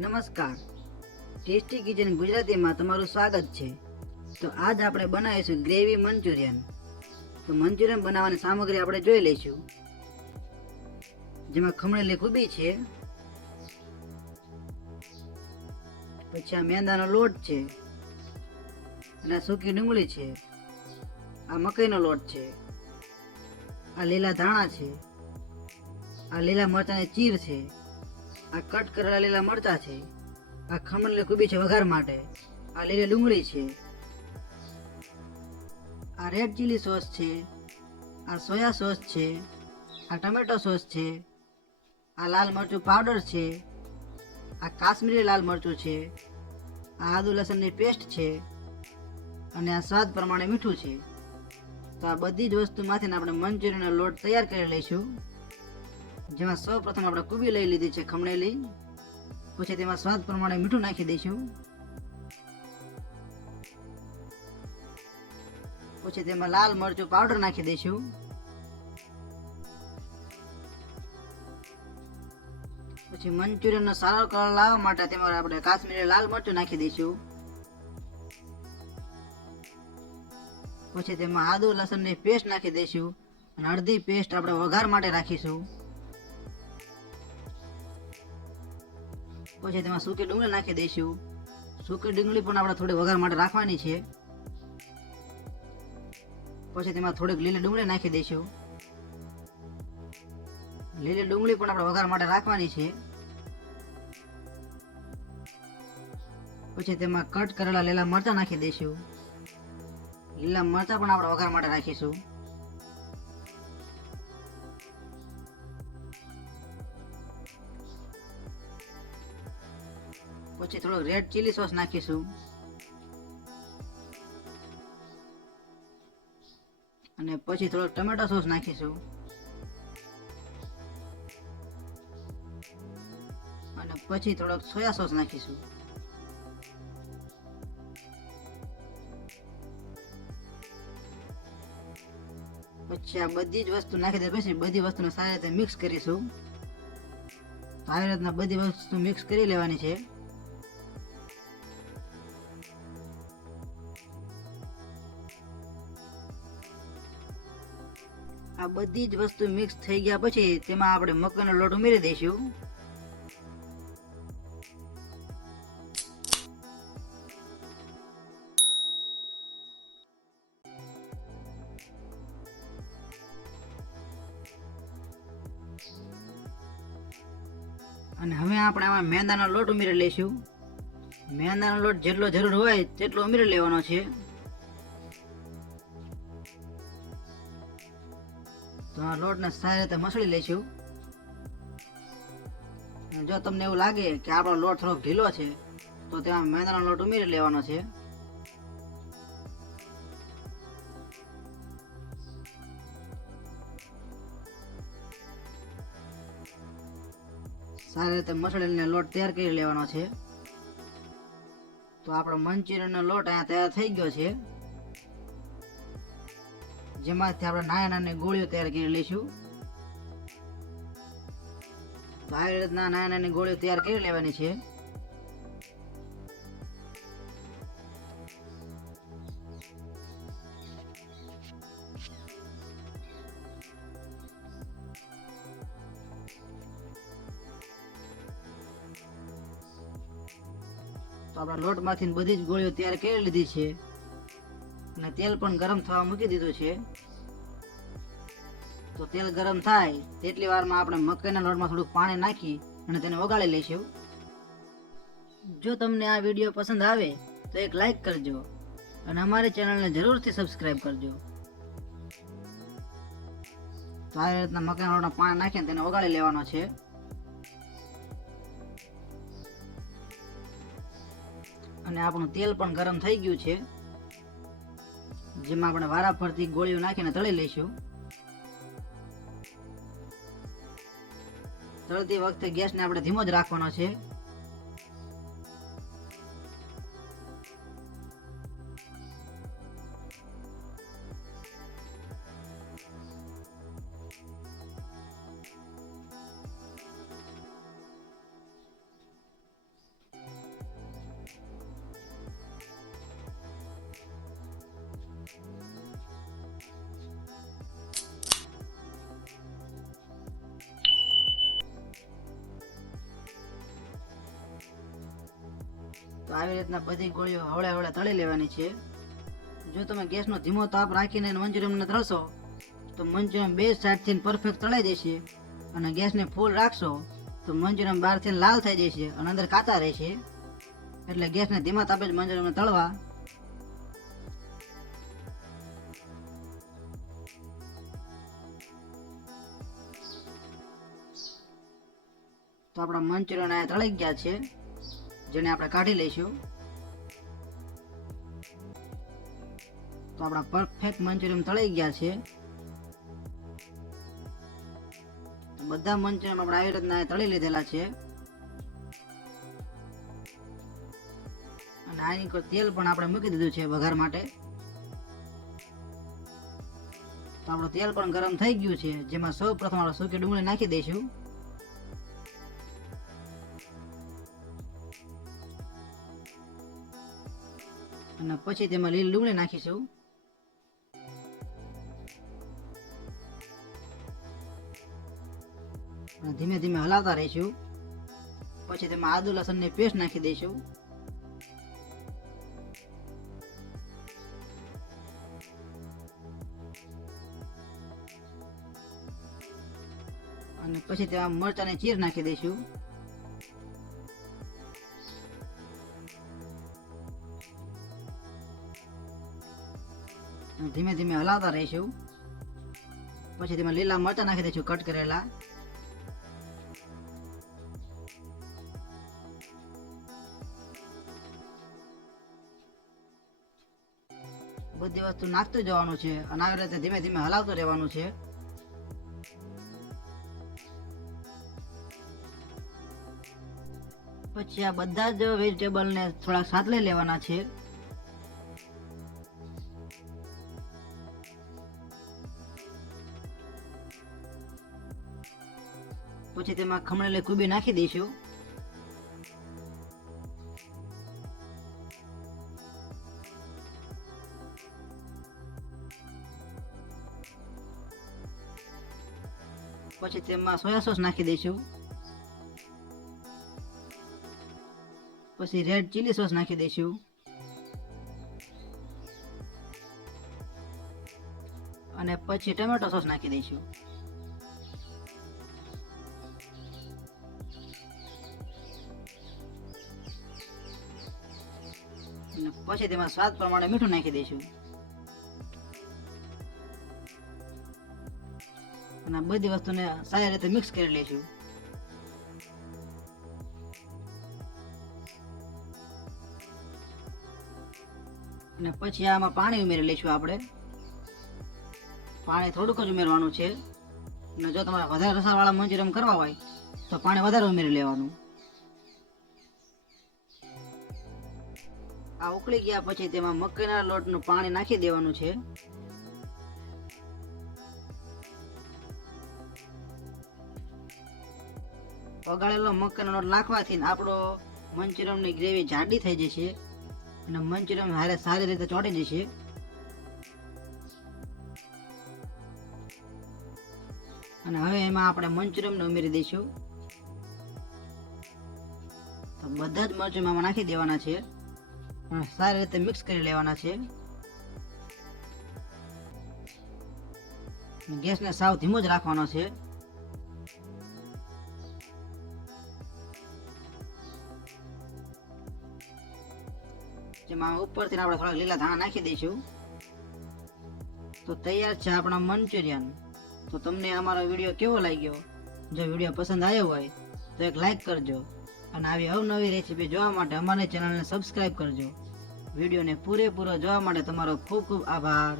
નમસ્કાર, tasty kitchen ગુજરાતીમાં તમારું સ્વાગત છે. તો આજ આપણે બનાવીશું ગ્રેવી મંચુરિયન. તો મંચુરિયન બનાવવાની સામગ્રી આપણે જોઈ લઈશું. જેમાં ખમણેલી કોબી છે, પછી આ મેંદાનો લોટ છે, અને આ સૂકી ડુંગળી છે, આ મકાઈનો લોટ છે, આ લીલા ધાણા છે, આ લીલા મરચાંની ચીર છે, આ કટ કરેલા લીલા મરચાં છે, આ ખમણેલી કોબી છે વઘાર માટે, આ લીલી ડુંગળી છે, આ રેડ ચીલી સોસ છે, આ સોયા સોસ છે, આ ટમેટો સોસ છે, આ લાલ મરચું પાવડર છે, આ કાશ્મીરી લાલ મરચું છે, આ આદુ લસણની પેસ્ટ છે, અને આ સ્વાદ પ્રમાણે મીઠું છે. તો આ બધી જ વસ્તુમાંથી આપણે મંચુરિયનનો લોટ તૈયાર કરી લઈશું. જેમાં સૌ પ્રથમ આપણે કોબી લઈ લીધી છે ખમણેલી, પછી તેમાં સ્વાદ પ્રમાણે મીઠું નાખી દઈશું. પછી તેમાં લાલ મરચું પાવડર નાખી દઈશું. પછી મંચુરિયનનો સારો કલર લાવવા માટે તેમાં આપણે કાશ્મીરી લાલ મરચું નાખી દઈશું. પછી તેમાં આદુ લસણની પેસ્ટ નાખી દઈશું, અને અડધી પેસ્ટ આપણે વઘાર માટે રાખીશું. પછી તેમાં સૂકી ડુંગળી નાખી દઈશું. સૂકી ડુંગળી પણ આપણે થોડી વઘાર માટે રાખવાની છે. પછી તેમાં થોડીક લીલી ડુંગળી નાખી દઈશું. લીલી ડુંગળી પણ આપણે વઘાર માટે રાખવાની છે. પછી તેમાં કટ કરેલા લીલા મરચાં નાખી દઈશું. લીલા મરચાં પણ આપણે વઘાર માટે રાખીશું. પછી થોડો રેડ ચીલી સોસ નાખીશું, અને પછી થોડો ટમેટો સોસ નાખીશું, અને પછી થોડોક સોયા સોસ નાખીશું. પછી આ બધી જ વસ્તુ નાખી દે પછી બધી વસ્તુને સારી રીતે મિક્સ કરીશું. તો આવી રીતના બધી વસ્તુ મિક્સ કરી લેવાની છે. આ બધી જ વસ્તુ મિક્સ થઈ ગયા પછી તેમાં આપણે મકાઈનો લોટ ઉમેરી દઈશું. અને હવે આપણે આમાં મેંદાનો લોટ ઉમેરી લઈશું. મેંદાનો લોટ જેટલો જરૂર હોય તેટલો ઉમેરી લેવાનો છે. તો આ લોટને સારી રીતે મસળી લઈશું. જો તમને એવું લાગે કે આપણો લોટ થોડોક ઢીલો છે તો તેમાં મેંદાનો લોટ ઉમેરી લેવાનો છે. સારી રીતે મસળીને લોટ તૈયાર કરી લેવાનો છે. તો આપણો મંચુરિયનનો લોટ અહીંયા તૈયાર થઈ ગયો છે. જેમાંથી આપણે નાની નાની ગોળીઓ તૈયાર કરી લઈશું. તો આવી રીતના નાની નાની ગોળીઓ તૈયાર કરી લેવાની છે. તો આપણા લોટમાંથી બધી જ ગોળીઓ તૈયાર કરી લીધી છે, અને તેલ પણ ગરમ થવા મૂકી દીધું છે. તો તેલ ગરમ થાય તેટલી વારમાં આપણે મકાઈના લોટમાં થોડુંક પાણી નાખી અને તેને ઓગાળી લઈશું. જો તમને આ વિડીયો પસંદ આવે તો એક લાઈક કરજો, અને અમારી ચેનલને જરૂરથી સબસ્ક્રાઈબ કરજો. તો આવી રીતના મકાઈના લોટમાં પાણી નાખીને તેને ઓગાળી લેવાનો છે. અને આપણું તેલ પણ ગરમ થઈ ગયું છે, જેમાં આપણે વારા ફરતી ગોળીઓ નાખીને તળી લઈશું. તળતી વખતે ગેસને આપણે ધીમો જ રાખવાનો છે. તો આવી રીતના બધી ગોળીઓ હવળે હવળે તળી લેવાની છે. જો તમે ગેસનો ધીમો તાપ રાખીને મંચુરિયમને તળશો તો મંચુરિયન બે સાઈડથી પરફેક્ટ તળાઈ જશે, અને ગેસને ફૂલ રાખશો તો મંચુરિયન બહારથી લાલ થઈ જશે અને અંદર કાચા રહેશે. એટલે ગેસને ધીમા તાપે જ મંચુરિયનને તળવા. તો આપણા મંચુરિયન આ તળાઈ ગયા છે, જેને આપણે કાઢી લઈશું. તો આપણા પરફેક્ટ મંચુરિયન તળાઈ ગયા છે. બધા મંચુરિયન આપણે આવી રીતના તળી લીધેલા છે. અને આની પર તેલ પણ આપણે મૂકી દીધું છે વઘાર માટે. તો આપણું તેલ પણ ગરમ થઈ ગયું છે, જેમાં સૌ પ્રથમ આપણે સૂકી ડુંગળી નાખી દઈશું. અને પછી તેમાં લીલી ડુંગળી નાખીશું. અને ધીમે ધીમે હલાવતા રહીશું. પછી તેમાં આદુ લસણની પેસ્ટ નાખી દઈશું. અને પછી તેમાં મરચાંની ચીર નાખી દઈશું. ધીમે ધીમે હલાવતા રહીશું. પછી તેમાં લીલા મરચાં નાખી દઈશું કટ કરેલા. બધી વસ્તુ નાખતું જવાનું છે અને આવી રીતે ધીમે ધીમે હલાવતું રહેવાનું છે. પછી આ બધા જ વેજીટેબલને થોડા સાતળી લેવાના છે. પછી તેમાં ખમણેલી કોબી નાખી દઈશું. પછી તેમાં સોયા સોસ નાખી દઈશું. પછી રેડ ચીલી સોસ નાખી દઈશું. અને પછી ટમેટો સોસ નાખી દઈશું. અને પછી તેમાં સ્વાદ પ્રમાણે મીઠું નાખી દઈશું. અને બધી વસ્તુને સારી રીતે મિક્સ કરી લઈશું. અને પછી આમાં પાણી ઉમેરી લઈશું આપણે. પાણી થોડુંક જ ઉમેરવાનું છે. અને જો તમારે વધારે રસાવાળા મંચુરિયન કરવા હોય તો પાણી વધારે ઉમેરી લેવાનું. આ ઉકળી ગયા પછી તેમાં મકાઈના લોટનું પાણી નાખી દેવાનું છે. પગાળેલો મકાઈનો લોટ નાખવાથી આપણો મંચુરિયનની ગ્રેવી જાડી થઈ જશે અને મંચુરિયન હારે સારી રીતે ચોંટી જશે. અને હવે એમાં આપણે મંચુરિયન ઉમેરી દઈશું. તો બધા જ મરચું આમાં નાખી દેવાના છે અને સારી રીતે મિક્સ કરી લેવાના છે. ગેસને સાવ ધીમો જ રાખવાનો છે. જેમાં ઉપરથી આપણે થોડા લીલા ધાણા નાખી દઈશું. તો તૈયાર છે આપણા મંચુરિયન. તો તમને અમારો વિડીયો કેવો લાગ્યો? જો વિડીયો પસંદ આવ્યો હોય તો એક લાઈક કરજો અને આવી અવનવી રેસીપી જોવા માટે અમારી ચેનલને સબસ્ક્રાઈબ કરજો. વિડીયોને પૂરેપૂરો જોવા માટે તમારો ખૂબ ખૂબ આભાર.